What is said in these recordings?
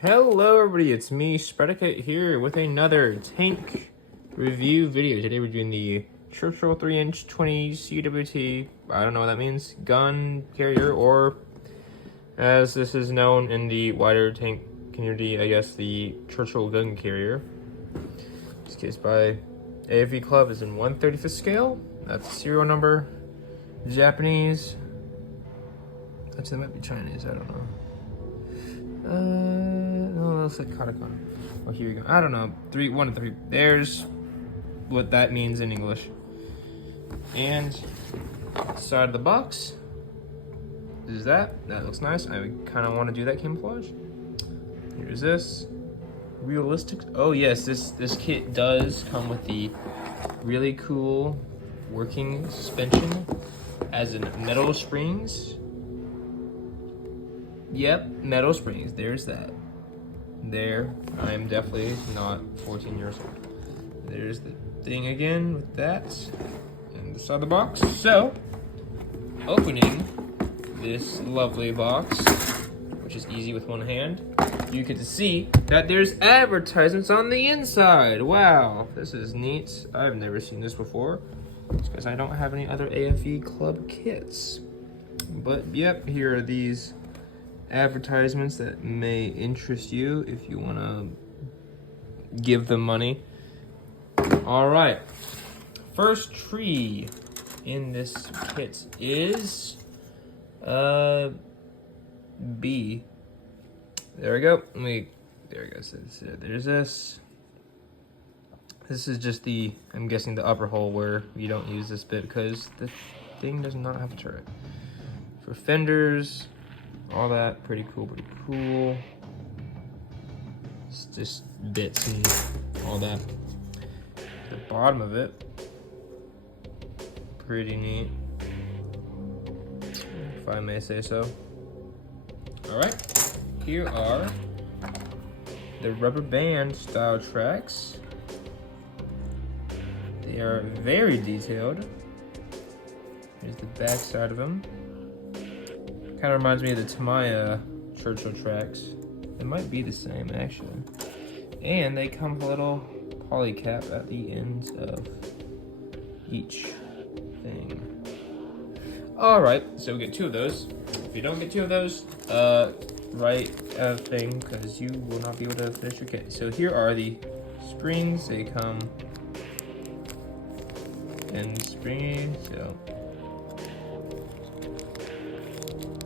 Hello everybody, it's me, Sprue, here with another tank review video. Today we're doing the Churchill 3-inch 20 CWT, I don't know what that means, gun carrier, or as this is known in the wider tank community, I guess the Churchill gun carrier. This case by AFV Club is in 1/35th scale. That's the serial number. Japanese. Actually, that might be Chinese, I don't know. No, that's like katakana. Oh, here we go. I don't know. 1 to 3. There's what that means in English. And side of the box is that. That looks nice. I kind of want to do that camouflage. Here's this. Realistic. Oh yes, this kit does come with the really cool working suspension, as in metal springs. Yep, metal springs. There's that. There, I am definitely not 14 years old. There's the thing again with that, and the side of the box. So, opening this lovely box, which is easy with one hand, you get to see that there's advertisements on the inside. Wow, this is neat. I've never seen this before. It's because I don't have any other AFV Club kits. But yep, here are these advertisements that may interest you if you want to give them money. All right, first tree in this kit is B. There we go. There we go. So there's this. This is just the, I'm guessing, the upper hole where you don't use this bit because the thing does not have a turret. For fenders, all that, pretty cool. It's just bits and all that. The bottom of it, pretty neat, if I may say so. All right, here are the rubber band style tracks. They are very detailed. Here's the back side of them. Kind of reminds me of the Tamiya Churchill tracks. It might be the same, actually. And they come with a little poly cap at the ends of each thing. Alright, so we get 2 of those. If you don't get 2 of those, write a thing, because you will not be able to finish your kit. So here are the springs. They come in springy, so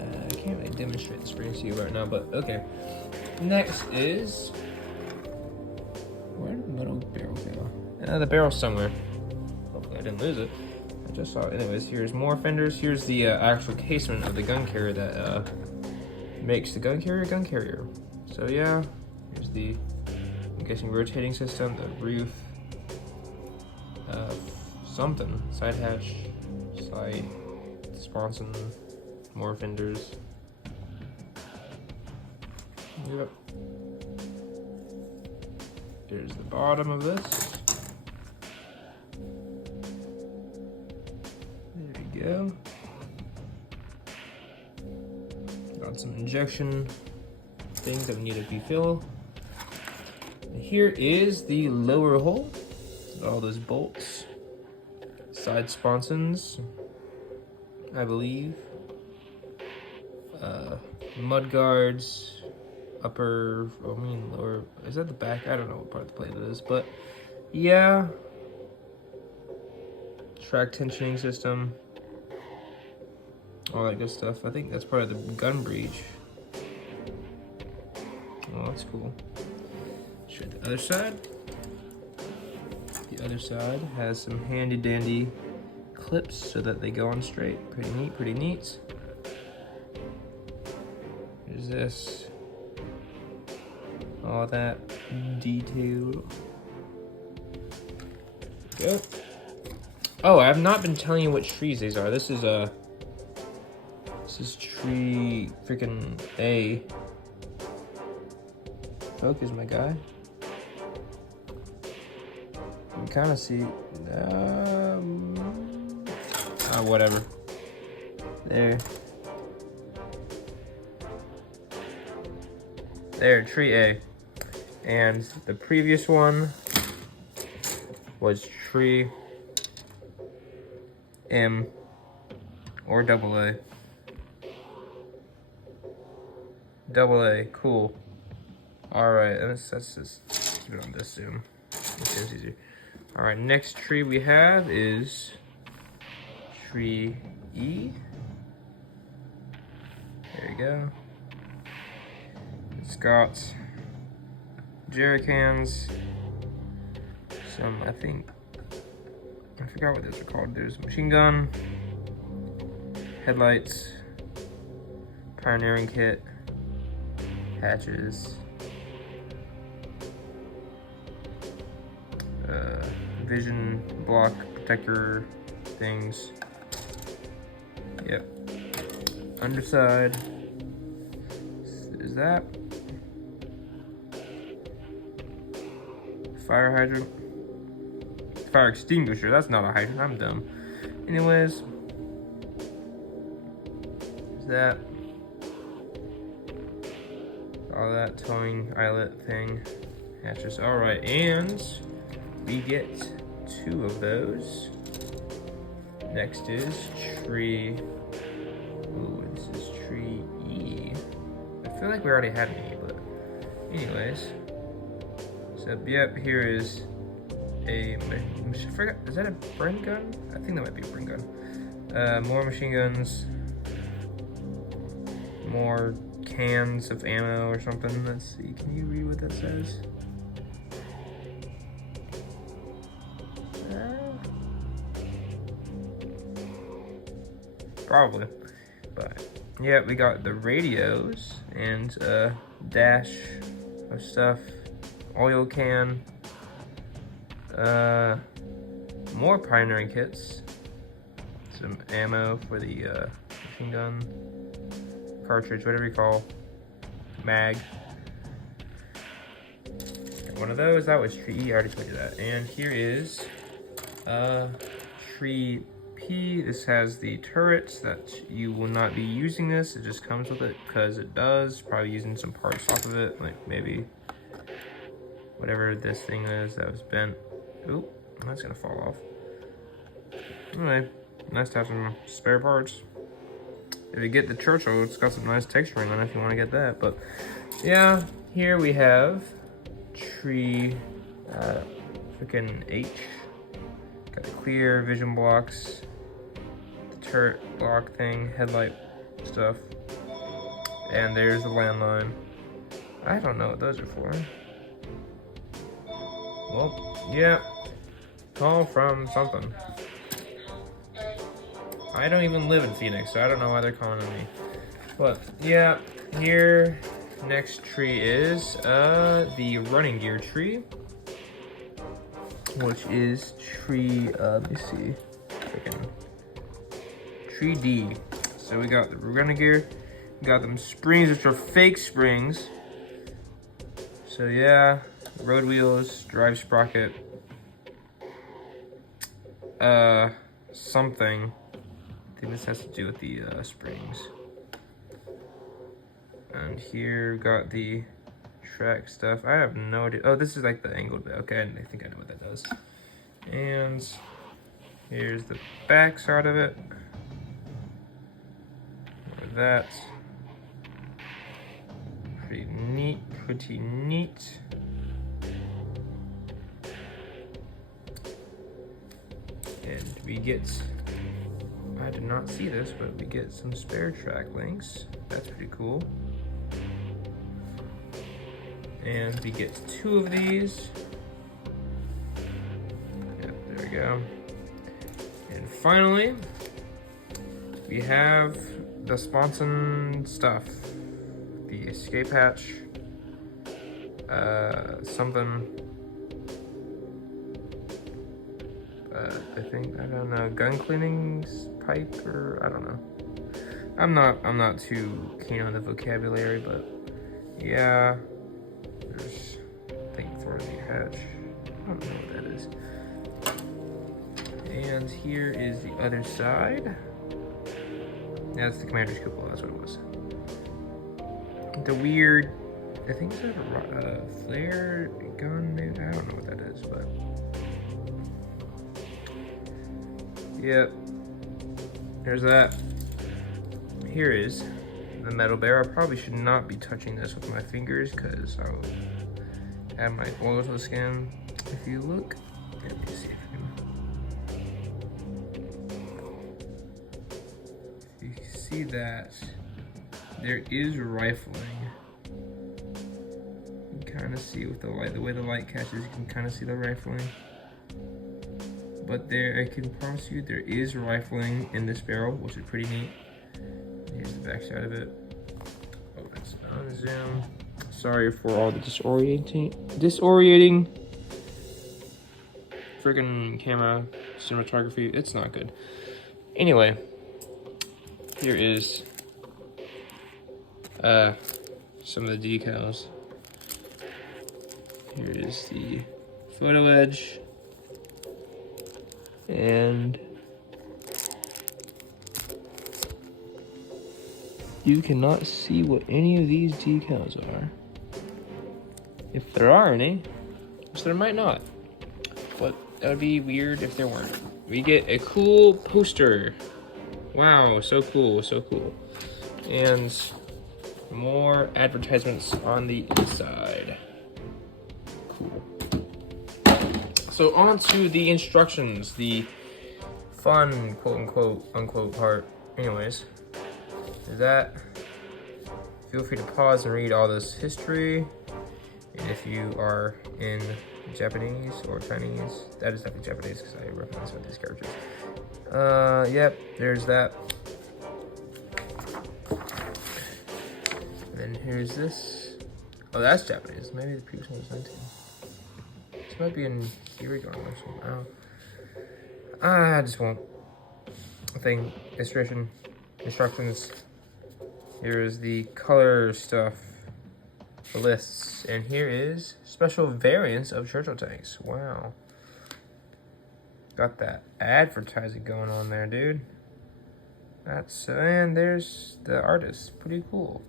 I can't really demonstrate the springs to you right now, but okay. Next is, where did the middle barrel go? The barrel's somewhere. Hopefully I didn't lose it. I just saw it. Anyways, here's more fenders. Here's the actual casement of the gun carrier that makes the gun carrier. So yeah, here's the, I'm guessing, rotating system, the roof, something, side hatch, side sponson, more fenders. Yep. Here's the bottom of this. There we go. Got some injection things that we need to refill. And here is the lower hole. All those bolts. Side sponsons, I believe. Mud guards, upper, lower, is that the back? I don't know what part of the plate it is, but yeah. Track tensioning system, all that good stuff. I think that's part of the gun breech. Oh, that's cool. Show the other side. The other side has some handy dandy clips so that they go on straight. Pretty neat. Here's this. All that detail. Go. Oh, I have not been telling you what trees these are. This is tree freaking A. Focus, my guy. You can kind of see, whatever. There. There, tree A. And the previous one was tree M or double A. Double A, cool. Alright, let's just keep it on this zoom. It's easier. Alright, next tree we have is tree E. There you go. It's got jerry cans, some, I forgot what those are called. There's a machine gun, headlights, pioneering kit, hatches, vision block protector things. Yep. Underside. Is that fire hydrant? Fire extinguisher. That's not a hydrant. I'm dumb. Anyways, is that all that towing eyelet thing? Hatches. All right, and we get 2 of those. Next is tree. Ooh, this is tree E. I feel like we already had an E, but anyways. So yep, here is a. I forgot. Is that a Bren gun? I think that might be a Bren gun. More machine guns. More cans of ammo or something. Let's see. Can you read what that says? Probably, but yeah, we got the radios and a dash of stuff, oil can, more pioneering kits, some ammo for the machine gun, cartridge, whatever you call, mag. Got one of those. That was tree E. I already told you that. And here is tree P. This has the turrets that you will not be using this. It just comes with it because it does. Probably using some parts off of it, like maybe whatever this thing is that was bent. Oop, that's gonna fall off. Anyway, nice to have some spare parts. If you get the Churchill, it's got some nice texturing on it if you want to get that. But yeah, here we have tree freaking H. Got the clear vision blocks, the turret block thing, headlight stuff, and there's the landline. I don't know what those are for. Well, yeah, call from something. I don't even live in Phoenix, so I don't know why they're calling on me. But yeah, here, next tree is the running gear tree, which is tree, let me see, tree D. So we got the running gear, we got them springs, which are fake springs. So yeah, road wheels, drive sprocket, something. I think this has to do with the springs. And here we got the track stuff. I have no idea. Oh, this is like the angled bit. Okay, I think I know what that does. And here's the back side of it. Or that. Pretty neat, pretty neat. And we get, I did not see this, but we get some spare track links. That's pretty cool. And we get 2 of these. Yep, there we go. And finally, we have the sponson stuff. The escape hatch. Something. I think, I don't know, gun cleaning pipe, or I don't know. I'm not too keen on the vocabulary, but yeah. There's, I think, for the hatch. I don't know what that is. And here is the other side. That's the commander's cupola, that's what it was. The weird I think it's a flare gun, maybe? I don't know what that is, but... Yep. There's that. Here is the metal barrel. I probably should not be touching this with my fingers because I'll add my oil to the skin. If you look, let me see if you see that there is rifling. You can kind of see with the light, the way the light catches, you can kind of see the rifling. But there, I can promise you, there is rifling in this barrel, which is pretty neat. Here's the back side of it. Oh, let's unzoom. Sorry for all the disorienting friggin' camera cinematography. It's not good. Anyway, here is some of the decals. Here is the photo edge, and you cannot see what any of these decals are. If there are any, which there might not, but that would be weird if there weren't. We get a cool poster. Wow, so cool, so cool. And more advertisements on the inside. Cool. So on to the instructions, the fun, quote unquote part. Anyways, that, feel free to pause and read all this history. And if you are in Japanese or Chinese, that is definitely Japanese because I recognize some of these characters. Yep, there's that. And then here's this. Oh, that's Japanese. Maybe the previous one was 19. This might be in Kirigan or something. I just won't. Thing, instructions. Here's the color stuff, the lists, and here is special variants of Churchill tanks. Wow. Got that advertising going on there, dude. That's, and there's the artist. Pretty cool.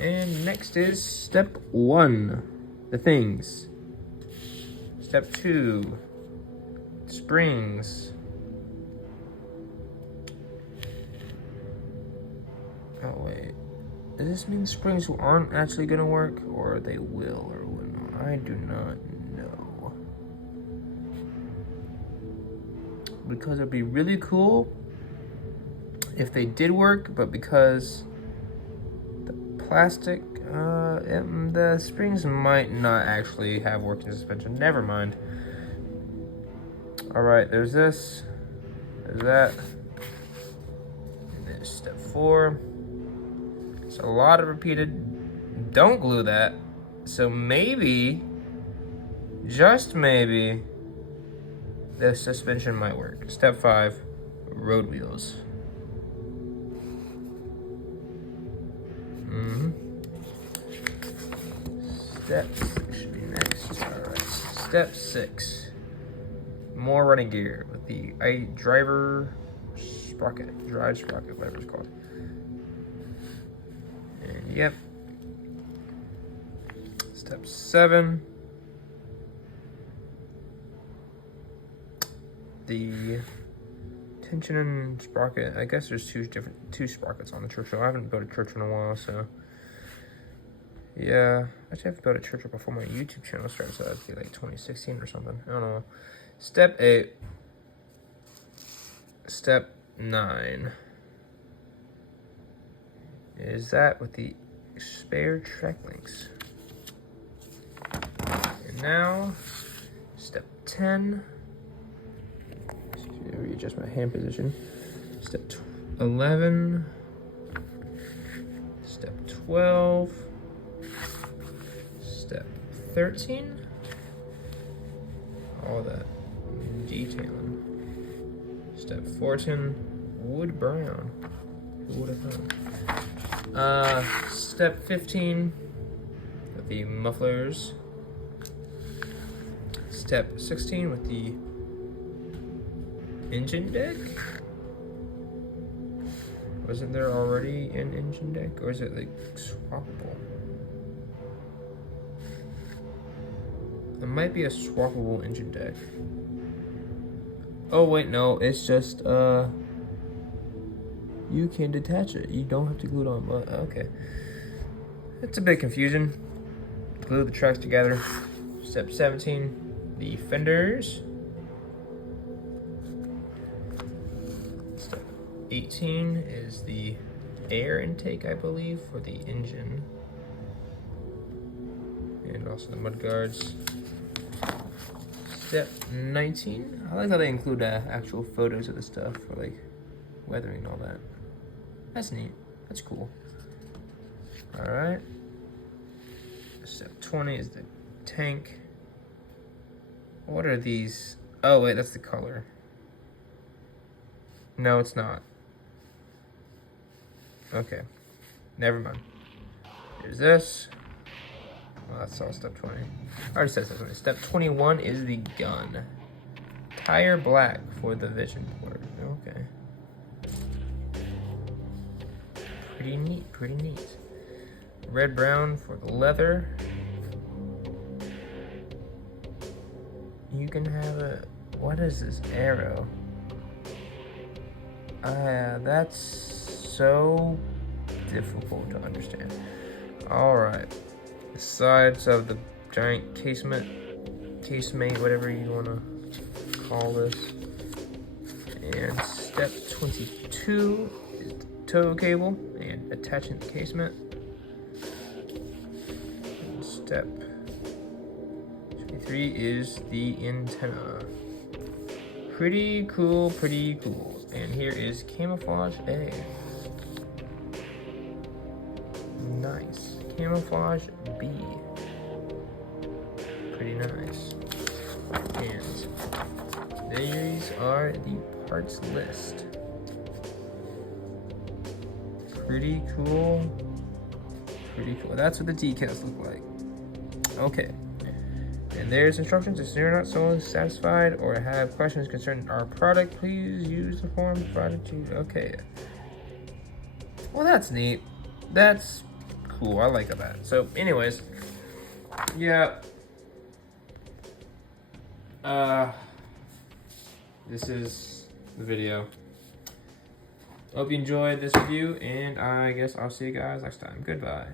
And next is step 1, the things. Step 2, springs. Oh wait, does this mean the springs aren't actually gonna work, or they will or will not? I do not know. Because it'd be really cool if they did work, but because the plastic, the springs might not actually have working suspension. Never mind. All right, there's this, there's that, and there's step 4. It's a lot of repeated, don't glue that. So maybe, just maybe, the suspension might work. Step 5, road wheels. Step 6 should be next. All right, step 6, more running gear with the drive sprocket, whatever it's called. And yep. Step 7, the tension and sprocket. I guess there's two sprockets on the Churchill. I haven't built a Churchill in a while, so yeah. Actually, I have built a Churchill before my YouTube channel started, so that'd be like 2016 or something. I don't know. Step 8. Step 9 is that with the spare track links. And now, step 10. Readjust my hand position. Step 11. Step 12. Step 13. All that detailing. Step 14. Wood brown. Who would have known? Step 15. With the mufflers. Step 16 with the engine deck. Wasn't there already an engine deck, or is it like swappable? It might be a swappable engine deck. Oh wait, no, it's just you can detach it. You don't have to glue it on, but okay. It's a bit confusing. Glue the tracks together. Step 17, the fenders. Step 18 is the air intake, I believe, for the engine. And also the mud guards. Step 19, I like how they include actual photos of the stuff for like weathering and all that. That's neat, that's cool. All right. Step 20 is the tank. What are these? Oh wait, that's the color. No, it's not. Okay, never mind. Here's this. Well, that's all step 20. I already said step 20. Step 21 is the gun. Tire black for the vision port. Okay. Pretty neat, pretty neat. Red brown for the leather. You can have a, what is this arrow? That's so difficult to understand. All right. The sides of the giant casemate, whatever you want to call this. And step 22 is the tow cable and attaching the casement. And step 23 is the antenna. Pretty cool, pretty cool. And here is camouflage A. Nice. Camouflage B. Pretty nice. And these are the parts list. Pretty cool. Pretty cool. That's what the decals look like. Okay. And there's instructions. If you're not so satisfied or have questions concerning our product, please use the form provided to you. Okay. Well, that's neat. That's cool. I like that. So, anyways, yeah. This is the video. Hope you enjoyed this review, and I guess I'll see you guys next time. Goodbye.